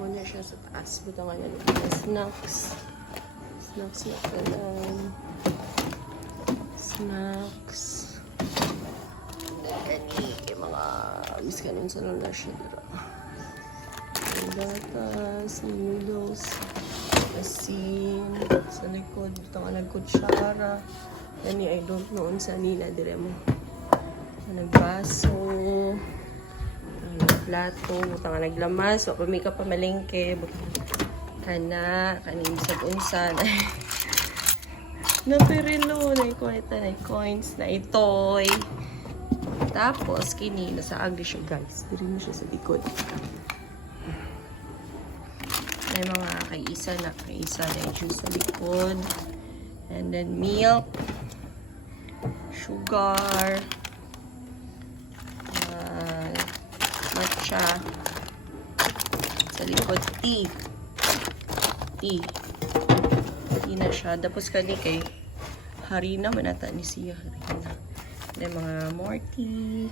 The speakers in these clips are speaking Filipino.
Muna siya sa taas. Buta nga na snacks. Snacks na kanan. Snacks. Kani, mga miss kanin sa lula siya dira. Gatas, noodles, asin, sa likod, buta nga nagkutsara. Kani, I don't know unsa nila dire mo. Nagbaso. Plato, buta nga naglamas, o pamika pamalengke, kana, kanin sa unsan. Napirilo, na coins, na itoy. Tapos, kini, nasa agli siya, guys. Diri mo siya sa likod. May mga kaisa na juice sa likod. And then, milk, sugar, matcha, sa likod, tea na siya. Tapos kani kay harina, manata ni siya harina. Then mga more tea.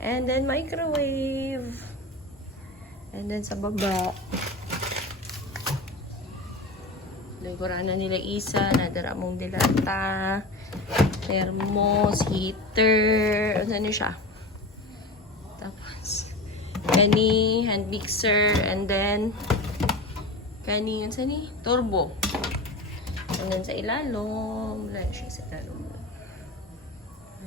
And then microwave. And then sa baba, lingkuran na nila isa, nadara mong dilata, thermos, heater, ano siya. Tapos, kani, hand mixer, and then, kani, yun sa ni? Turbo. And then sa ilalom, wala siya sa ilalom.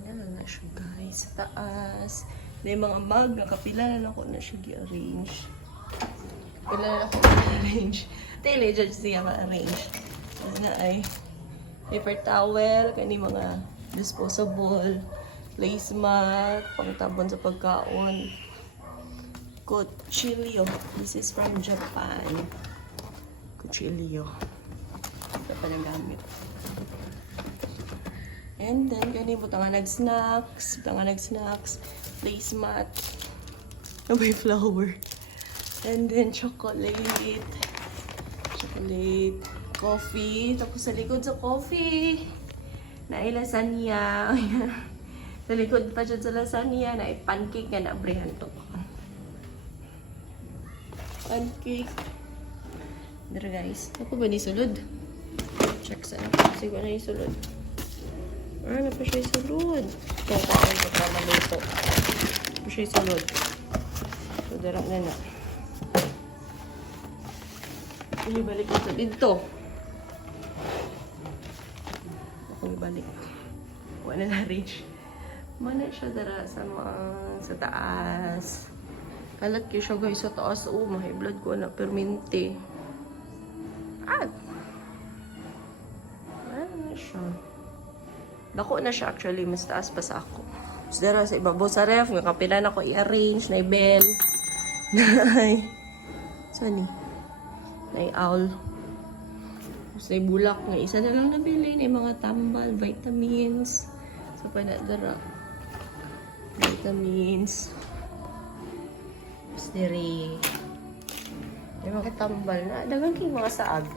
Ano na siya, guys, sa taas. May mga bag, nakapila na ako na siya i-arrange. Kapila na ako i-arrange. Tele, judge siya ma-arrange. Tapos na ay, paper towel, kani mga disposable, placemat, pangtabon sa pagkaon. Cuchillo. This is from Japan. Cuchillo. Ito pa nagamit. And then, kani buta nga nag-snacks. Placemat. May flower. And then, chocolate. Coffee. Tapos sa likod sa coffee, nailasan niya. Sa likod pa siya sa lasagna, na pancake nga na-abrihan to. Pancake. Dara guys. Ako ba ni sulod? Check sa na. Siguro na yung sulod. Na pa siya yung sulod. Kakain ko pa maluto. Pa siya yung sulod. So, dara na. Ibalik ito dito. Ako ibalik. Wala na reach. Mana siya dara sa taas. Kalat ko siya guys sa taas. Oh, may blood ko na permente. Ano siya? Dako na siya actually. Mas taas pa sa ako. Mas dara sa ibabaw sa ref. May kapila na ko i-arrange. Na bell. Saan ni? Na owl. Tapos na bulak. Nga isa na lang nabili. Na mga tambal, vitamins. So, panadara. Vitamins. Steri. May mga tambal na. Dagang kay mga saag.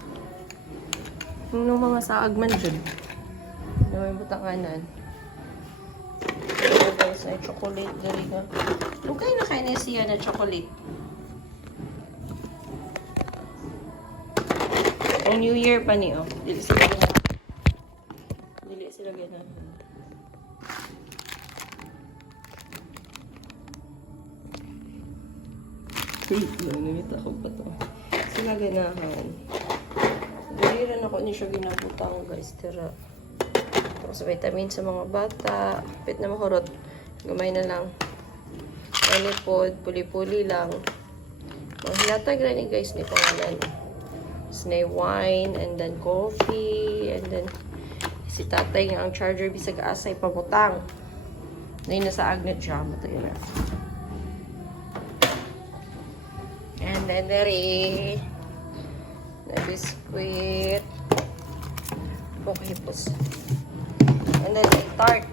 Yung mga saag man dyan. Na may butanganan. So guys, ay chocolate dari ka. Lugay na kayo na siya na chocolate. Ang New Year pa niyo. Dili sila ganahan. Wait lang, namita ko pa to. Sila ganahan. Daliran ako niya siya ginabutang guys. Tira. Tapos vitamin sa mga bata. Pit na mahurot. Gamay na lang. Alipod. Puli-puli lang. Maghilatag na ni guys ni pangalan. Snay wine. And then coffee. And then si tatay nga ang charger bisag asay pabutang. Ngayon nasa agnet siya. Matayo na. And then dari na biskuit. Pokehipos. And then tart.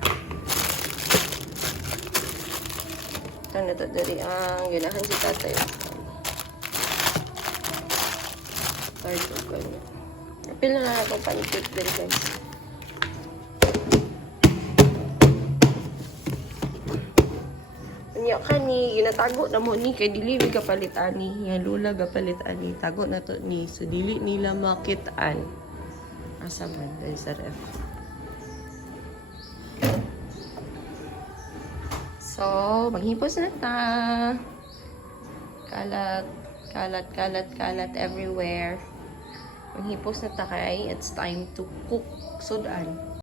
Ito na ito dari ang ganahan si tatay. Tart o ganyan. Apil na na itong pancake din guys. Nya kani ginatago na mo ni kay dili mi kapalit ani. Nga lula gapalit ani. Tago na to ni so dili nila makitaan. Asa man dahil sa ref. So, maghipos na ta. Kalat, kalat, kalat, kalat everywhere. Maghipos na ta kay it's time to cook sudan.